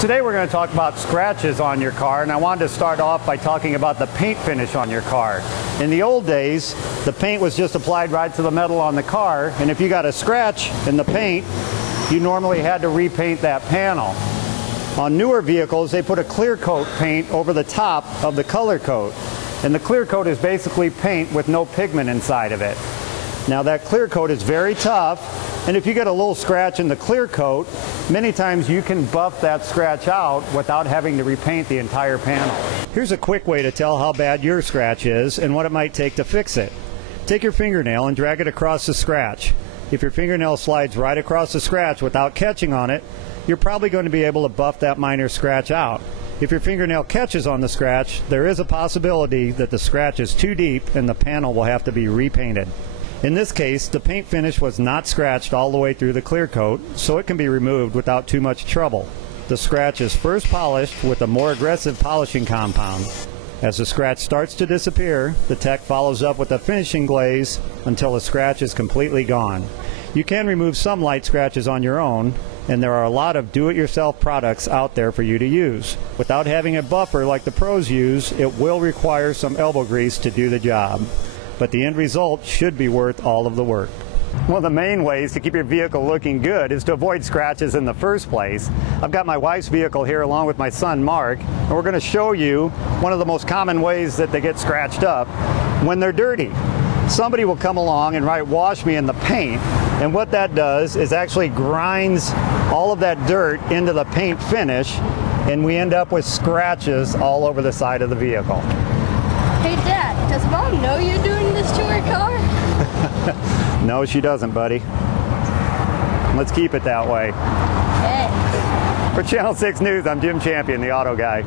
Today we're going to talk about scratches on your car, and I wanted to start off by talking about the paint finish on your car. In the old days, the paint was just applied right to the metal on the car, and if you got a scratch in the paint, you normally had to repaint that panel. On newer vehicles, they put a clear coat paint over the top of the color coat, and the clear coat is basically paint with no pigment inside of it. Now that clear coat is very tough, and if you get a little scratch in the clear coat, many times you can buff that scratch out without having to repaint the entire panel. Here's a quick way to tell how bad your scratch is and what it might take to fix it. Take your fingernail and drag it across the scratch. If your fingernail slides right across the scratch without catching on it, you're probably going to be able to buff that minor scratch out. If your fingernail catches on the scratch, there is a possibility that the scratch is too deep and the panel will have to be repainted. In this case, the paint finish was not scratched all the way through the clear coat, so it can be removed without too much trouble. The scratch is first polished with a more aggressive polishing compound. As the scratch starts to disappear, the tech follows up with a finishing glaze until the scratch is completely gone. You can remove some light scratches on your own, and there are a lot of do-it-yourself products out there for you to use. Without having a buffer like the pros use, it will require some elbow grease to do the job. But the end result should be worth all of the work. One of the main ways to keep your vehicle looking good is to avoid scratches in the first place. I've got my wife's vehicle here along with my son Mark, and we're going to show you one of the most common ways that they get scratched up when they're dirty. Somebody will come along and write "wash me" in the paint, and what that does is actually grinds all of that dirt into the paint finish, and we end up with scratches all over the side of the vehicle. Hey Dad, does Mom know you're doing this to her car? No, she doesn't, buddy. Let's keep it that way. Okay. For Channel 6 News, I'm Jim Champion, the Auto Guy.